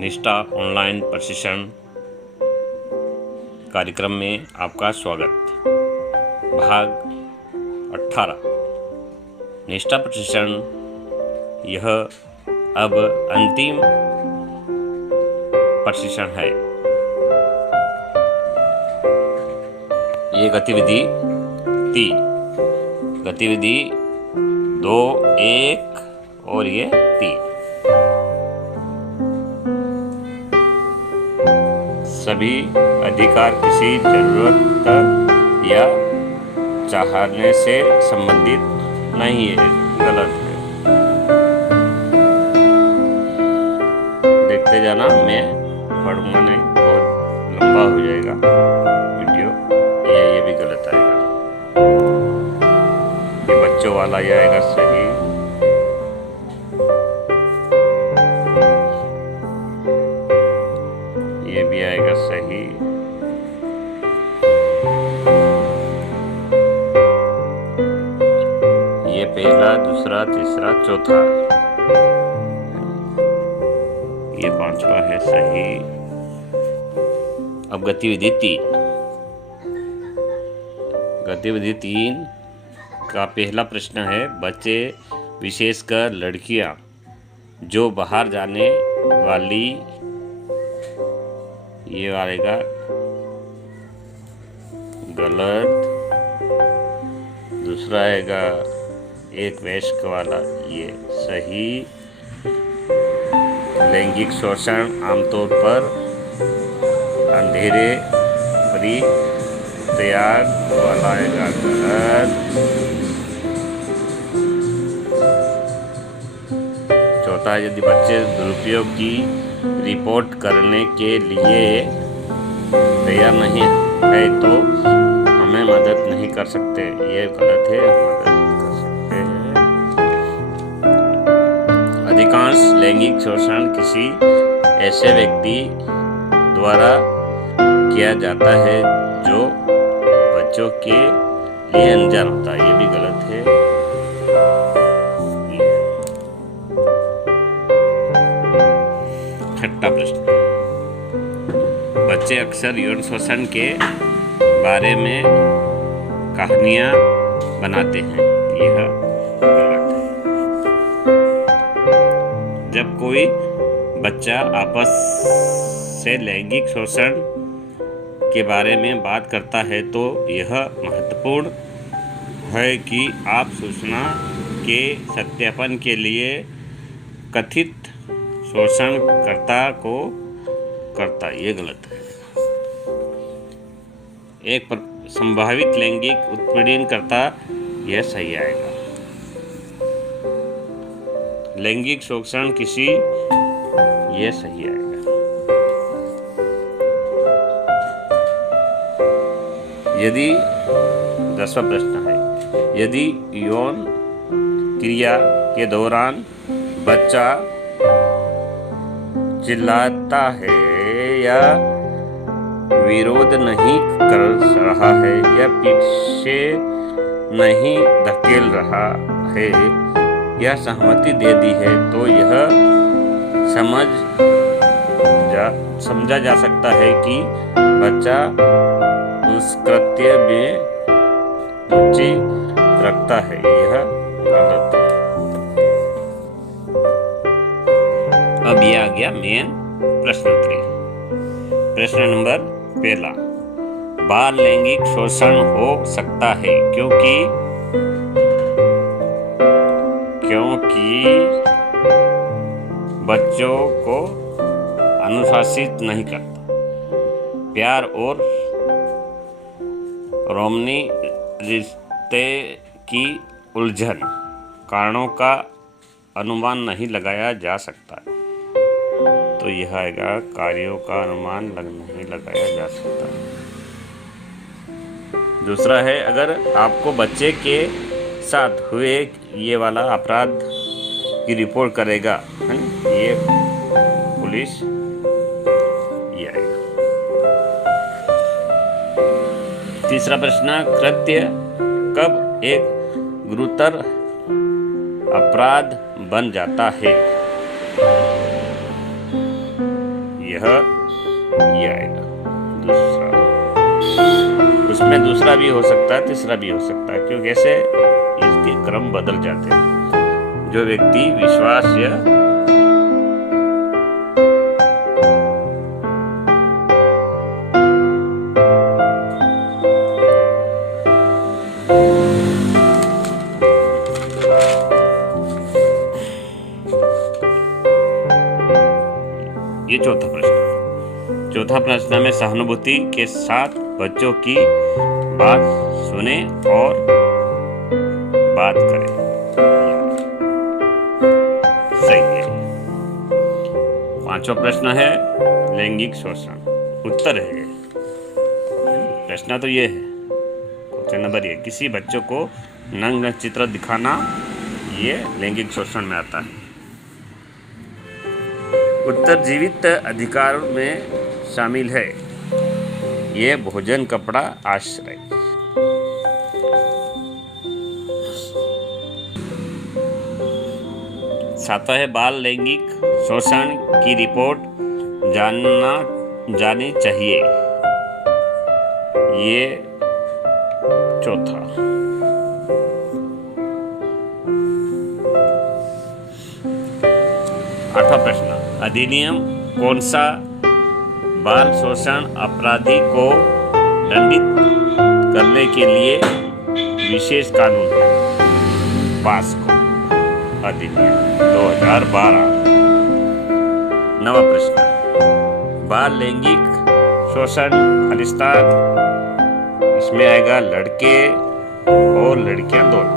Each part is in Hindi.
निष्ठा ऑनलाइन प्रशिक्षण कार्यक्रम में आपका स्वागत। भाग 18 निष्ठा प्रशिक्षण। यह अब अंतिम प्रशिक्षण है। ये गतिविधि 3, गतिविधि 2, 1 और ये 3। सभी अधिकार किसी जरूरत या चाहने से संबंधित नहीं है, गलत है। देखते जाना, मैं पढ़ूंगा नहीं, बहुत लंबा हो जाएगा वीडियो। ये भी गलत आएगा। ये बच्चों वाला ये आएगा सही। ये भी आएगा सही। ये पहला, दूसरा, तीसरा, चौथा। ये 5वां है सही। अब गतिविधि 3। गतिविधि 3 का पहला प्रश्न है, बच्चे विशेषकर लड़कियां जो बाहर जाने वाली, ये आएगा गलत। दूसरा आएगा एक वयस्क वाला, ये सही। लैंगिक शोषण आमतौर पर अंधेरे परित्याग वाला आएगा गलत। चौथा, यदि बच्चे दुरुपयोग की रिपोर्ट करने के लिए तैयार नहीं है तो हमें मदद नहीं कर सकते, ये गलत है। मदद कर सकते हैं। अधिकांश लैंगिक शोषण किसी ऐसे व्यक्ति द्वारा किया जाता है जो बच्चों के लिए अनजान होता है, ये भी गलत है। छठा प्रश्न, बच्चे अक्सर यौन शोषण के बारे में कहानियां बनाते हैं, यह गलत है। जब कोई बच्चा आपस से लैंगिक शोषण के बारे में बात करता है तो यह महत्वपूर्ण है कि आप सूचना के सत्यापन के लिए कथित शोषणकर्ता को करता, ये गलत है। एक संभावित लैंगिक उत्पीड़नकर्ता, यह सही आएगा। लैंगिक शोषण किसी, यह सही आएगा। यदि 10वां प्रश्न है, यदि यौन क्रिया के दौरान बच्चा चिल्लाता है या विरोध नहीं कर रहा है या पीछे नहीं धकेल रहा है या सहमति दे दी है तो यह समझा जा सकता है कि बच्चा उस कृत्य में रुचि रखता है, यह गलत है। अब यह आ गया मेन प्रश्नोत्तरी। प्रश्न नंबर 1, बाल लैंगिक शोषण हो सकता है क्योंकि बच्चों को अनुशासित नहीं करता। प्यार और रोमनी रिश्ते की उलझन, कारणों का अनुमान नहीं लगाया जा सकता, तो यह आएगा कार्यों का अनुमान नहीं लगाया जा सकता। दूसरा है, अगर आपको बच्चे के साथ हुए ये वाला अपराध की रिपोर्ट करेगा, ये पुलिस, ये आएगा। तीसरा प्रश्न, कृत्य कब एक गुरुतर अपराध बन जाता है? ये आएगा दूसरा। उसमें दूसरा भी हो सकता है, तीसरा भी हो सकता है, क्योंकि ऐसे इसके क्रम बदल जाते हैं। जो व्यक्ति विश्वास या ये चौथा प्रश्न में सहानुभूति के साथ बच्चों की बात सुने और बात करें। सही है। पांचवा प्रश्न है लैंगिक शोषण। उत्तर है, प्रश्न तो ये है, क्वेश्चन नंबर ये, किसी बच्चों को नग्न चित्र दिखाना ये लैंगिक शोषण में आता है। उत्तर जीवित अधिकार में शामिल है। ये भोजन, कपड़ा, आश्रय। सातवां है बाल लैंगिक शोषण की रिपोर्ट जानी चाहिए। ये चौथा। आठवां प्रश्न, अधिनियम कौन सा बाल शोषण अपराधी को दंडित करने के लिए विशेष कानून है? पास्को अधिनियम 2012। नवा प्रश्न, बाल लैंगिक शोषण खालिस्तान, इसमें आएगा लड़के और लड़कियां दोनों।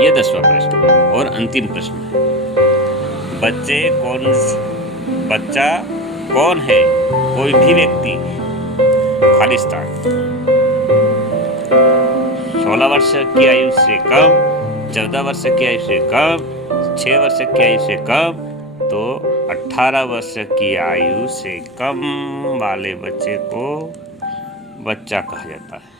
ये 10वां प्रश्न और अंतिम प्रश्न है, बच्चा कौन है? कोई भी व्यक्ति। खालिस्तान 16 वर्ष की आयु से कम, 14 वर्ष की आयु से कम, 6 वर्ष की आयु से कम, तो 18 वर्ष की आयु से कम वाले बच्चे को बच्चा कहा जाता है।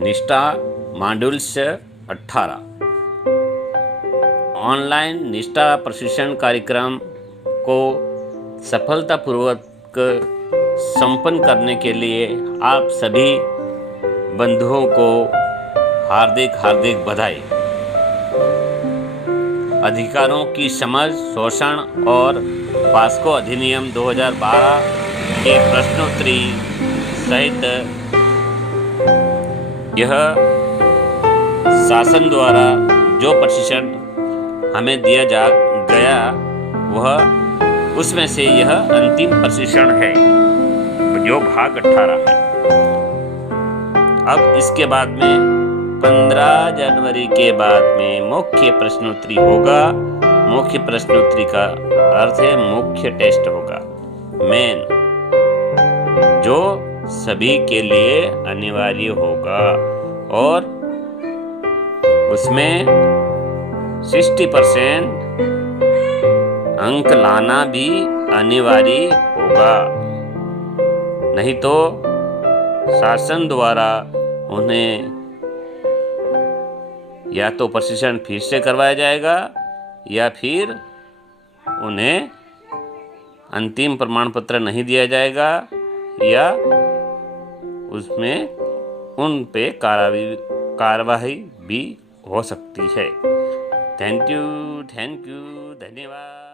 निष्ठा मॉड्यूल 18 ऑनलाइन निष्ठा प्रशिक्षण कार्यक्रम को सफलतापूर्वक संपन्न करने के लिए आप सभी बंधुओं को हार्दिक बधाई। अधिकारों की समझ, शोषण और पास्को अधिनियम 2012 के प्रश्नोत्तरी सहित यह शासन द्वारा जो प्रशिक्षण हमें दिया गया वह उसमें से यह अंतिम प्रशिक्षण है, जो भाग 18 है। अब इसके बाद में 15 जनवरी के बाद में मुख्य प्रश्नोत्तरी होगा। मुख्य प्रश्नोत्तरी का अर्थ है मुख्य टेस्ट होगा, मेन, जो सभी के लिए अनिवार्य होगा और उसमें 60% अंक लाना भी अनिवार्य होगा, नहीं तो शासन द्वारा उन्हें या तो प्रशिक्षण फिर से करवाया जाएगा या फिर उन्हें अंतिम प्रमाण पत्र नहीं दिया जाएगा या उसमें उन पे कार्रवाई भी हो सकती है। थैंक यू, धन्यवाद।